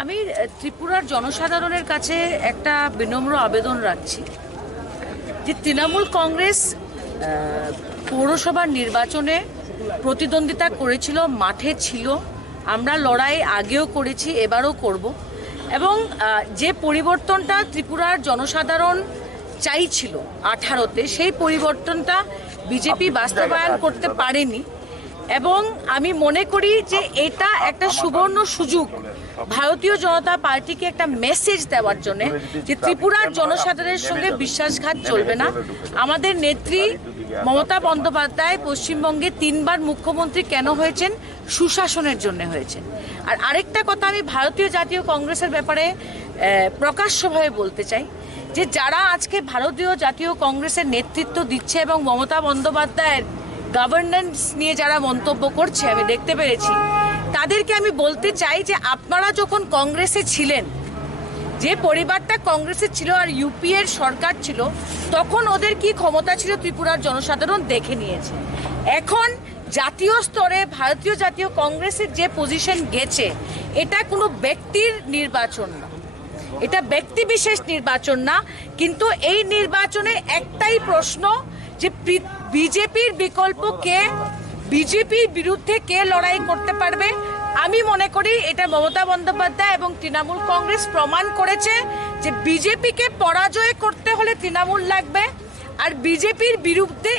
আমি ত্রিপুরার জনসাধারণের কাছে একটা বিনম্র আবেদন রাখছি যে তৃণমূল কংগ্রেস পৌরসভার নির্বাচনে প্রতিদ্বন্দ্বিতা করেছিল, মাঠে ছিল, আমরা লড়াই আগেও করেছি, এবারও করব, এবং যে পরিবর্তনটা ত্রিপুরার জনসাধারণ চাইছিল 18-তে, সেই পরিবর্তনটা বিজেপি বাস্তবায়ন করতে পারেনি। এবং আমি মনে করি যে এটা একটা সুবর্ণ সুযোগ ভারতীয় জনতা পার্টিকে একটা মেসেজ দেওয়ার জন্য যে ত্রিপুরার জনসাধারণের সঙ্গে বিশ্বাসঘাত চলবে না। আমাদের নেত্রী মমতা বন্দ্যোপাধ্যায় পশ্চিমবঙ্গে 3বার মুখ্যমন্ত্রী কেন হয়েছেন? সুশাসনের জন্য হয়েছেন। আর আরেকটা কথা আমি ভারতীয় জাতীয় কংগ্রেসের ব্যাপারে প্রকাশ্যভাবে বলতে চাই যে যারা আজকে ভারতীয় জাতীয় কংগ্রেসের নেতৃত্ব দিচ্ছে এবং মমতা বন্দ্যোপাধ্যায়ের গভর্নেন্স নিয়ে যারা মন্তব্য করছে আমি দেখতে পেরেছি, তাদেরকে আমি বলতে চাই যে আপনারা যখন কংগ্রেসে ছিলেন, যে পরিবারটা কংগ্রেসে ছিল আর ইউপিএর সরকার ছিল, তখন ওদের কি ক্ষমতা ছিল ত্রিপুরার জনসাধারণ দেখে নিয়েছে। এখন জাতীয় স্তরে ভারতীয় জাতীয় কংগ্রেসের যে পজিশন গেছে, এটা কোনো ব্যক্তির নির্বাচন না, এটা ব্যক্তি বিশেষ নির্বাচন না, কিন্তু এই নির্বাচনে একটাই প্রশ্ন যে বিজেপির বিকল্প কে, বিজেপির বিরুদ্ধে কে লড়াই করতে পারবে। আমি মনে করি এটা মমতা বন্দ্যোপাধ্যায় এবং তৃণমূল কংগ্রেস প্রমাণ করেছে যে বিজেপিকে পরাজয় করতে হলে তৃণমূল লাগবে, আর বিজেপির বিরুদ্ধে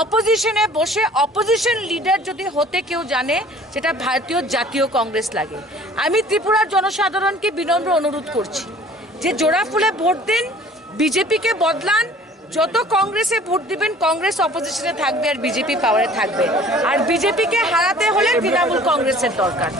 অপোজিশনে বসে অপোজিশন লিডার যদি হতে কেউ জানে, সেটা ভারতীয় জাতীয় কংগ্রেস লাগে। আমি ত্রিপুরার জনসাধারণকে বিনম্র অনুরোধ করছি যে জোড়া ফুলে ভোট দিন, বিজেপিকে বদলান। যত কংগ্রেসে ভোট দিবেন, কংগ্রেস অপোজিশনে থাকবে আর বিজেপি পাওয়ারে থাকবে। আর বিজেপিকে হারাতে হলে তৃণমূল কংগ্রেসের দরকার।